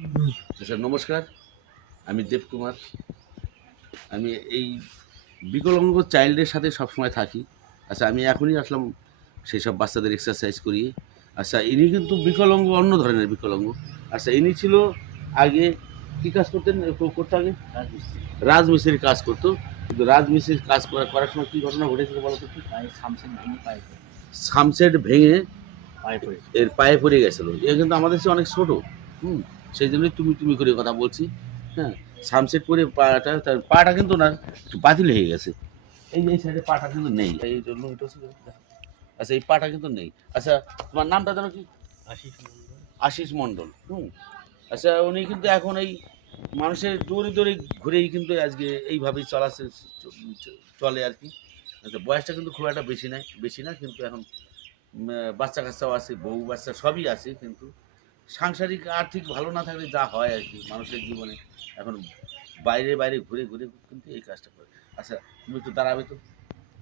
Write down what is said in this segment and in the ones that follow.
আচ্ছা নমস্কার, আমি দেবকুমার। আমি এই বিকলাঙ্গ চাইল্ডের সাথে সবসময় থাকি। আচ্ছা আমি এখনই আসলাম সেই সব বাচ্চাদের এক্সারসাইজ করিয়ে। আচ্ছা ইনি কিন্তু বিকলাঙ্গ, অন্য ধরনের বিকলাঙ্গ। আচ্ছা ইনি ছিল আগে কী কাজ করতেন, করতো আগে রাজমিস্ত্রির কাজ করতো। কিন্তু রাজমিস্ত্রির কাজ করার সময় কী ঘটনা ঘটেছিল বলো তো? কি সামসেট ভেঙে এর পায়ে পড়ে গেছিলো। এ কিন্তু আমাদের চেয়ে অনেক ছোটো। সেই জন্যই তুমি তুমি করে কথা বলছি। হ্যাঁ, সানসেট পরে পাটা, তার পাটা কিন্তু না একটু বাতিল হয়ে গেছে। এই যে এই সাইডে পাটা কিন্তু নেই, এই জন্য এটা হচ্ছে। আচ্ছা এই পাটা কিন্তু নেই। আচ্ছা তোমার নামটা জানো কি? আশিস মণ্ডল। আচ্ছা উনি কিন্তু এখন এই মানুষের দৌড়ে দৌড়ে ঘুরেই কিন্তু আজকে এইভাবেই চলে আর কি। আচ্ছা বয়সটা কিন্তু খুব একটা বেশি না, কিন্তু এখন বাচ্চা কাচ্চাও আছে, বউ বাচ্চা সবই আছে, কিন্তু সাংসারিক আর্থিক ভালো না থাকলে যা হয় আর কি মানুষের জীবনে। এখন বাইরে বাইরে ঘুরে ঘুরে কিন্তু এই কাজটা করে। আচ্ছা তুমি একটু দাঁড়াবে তো,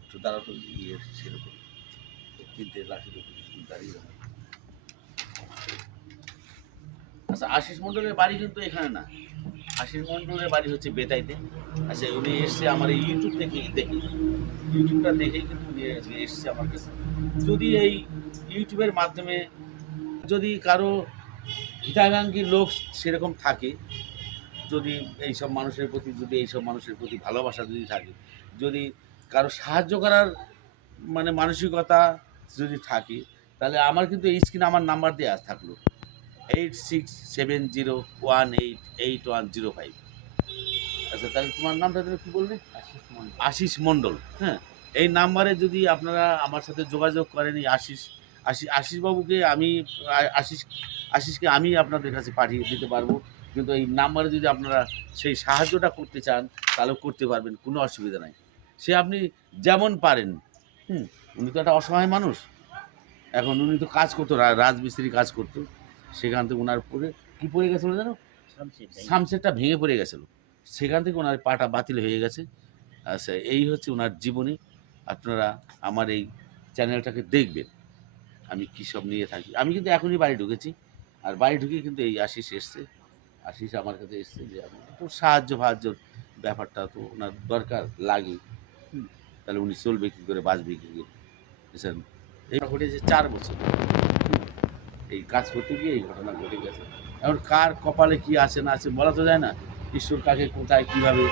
একটু দাঁড়াও তো, ইয়ে সেরকম তিনটে লাঠির উপর দাঁড়িয়ে যাবে। আচ্ছা আশিস মণ্ডলের বাড়ি কিন্তু এখানে না, আশিস মণ্ডলের বাড়ি হচ্ছে বেতাইতে। আচ্ছা উনি এসছে আমার এই ইউটিউব থেকে দেখে, ইউটিউবটা দেখেই কিন্তু উনি এসছে আমার কাছে। যদি এই ইউটিউবের মাধ্যমে যদি কারো হিতাকাঙ্ক্ষী লোক সেরকম থাকে, যদি এইসব মানুষের প্রতি ভালোবাসা যদি থাকে, যদি কারো সাহায্য করার মানে মানসিকতা যদি থাকে, তাহলে আমার কিন্তু এই স্ক্রিনে আমার নাম্বার দেওয়া থাকলো 8670188105। আচ্ছা তাহলে তোমার নামটা তুমি কী বললে? আশিস মণ্ডল। হ্যাঁ, এই নাম্বারে যদি আপনারা আমার সাথে যোগাযোগ করেন, এই আশিসবাবুকে আমি আশিস আশিসকে আমি আপনাদের কাছে পাঠিয়ে দিতে পারবো। কিন্তু এই নাম্বারে যদি আপনারা সেই সাহায্যটা করতে চান, তাহলেও করতে পারবেন, কোনো অসুবিধা নাই। সে আপনি যেমন পারেন। উনি তো একটা অসহায় মানুষ। এখন উনি তো কাজ করতো, রাজমিস্ত্রি কাজ করতো। সেখান থেকে ওনার পরে কী পড়ে গেছিলো জানো? সামসেটটা ভেঙে পড়ে গেছিলো। সেখান থেকে ওনার পাটা বাতিল হয়ে গেছে। আচ্ছা এই হচ্ছে ওনার জীবনী। আপনারা আমার এই চ্যানেলটাকে দেখবেন, আমি কী সব নিয়ে থাকি। আমি কিন্তু এখনই বাড়ি ঢুকেছি, আর বাড়ি ঢুকে কিন্তু এই আশিস এসছে। আশিস আমার কাছে এসছে যে আমি একটু সাহায্যর ব্যাপারটা তো ওনার দরকার লাগে। তাহলে উনি চলবে কী করে, বাঁচবে কী করে? বুঝছেন, এই ঘটেছে 4 বছর। এই কাজ করতে গিয়ে এই ঘটনা ঘটে গেছে। এখন কার কপালে কী আছে না আছে বলা তো যায় না। ঈশ্বর কাকে কোথায় কীভাবে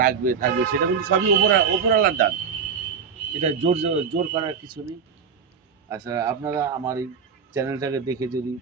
রাখবে থাকবে সেটা কিন্তু সবই ওপরওয়ালার দান। এটা জোর করার কিছু নেই। আচ্ছা আপনারা আমার এই চ্যানেলটাকে দেখে যদি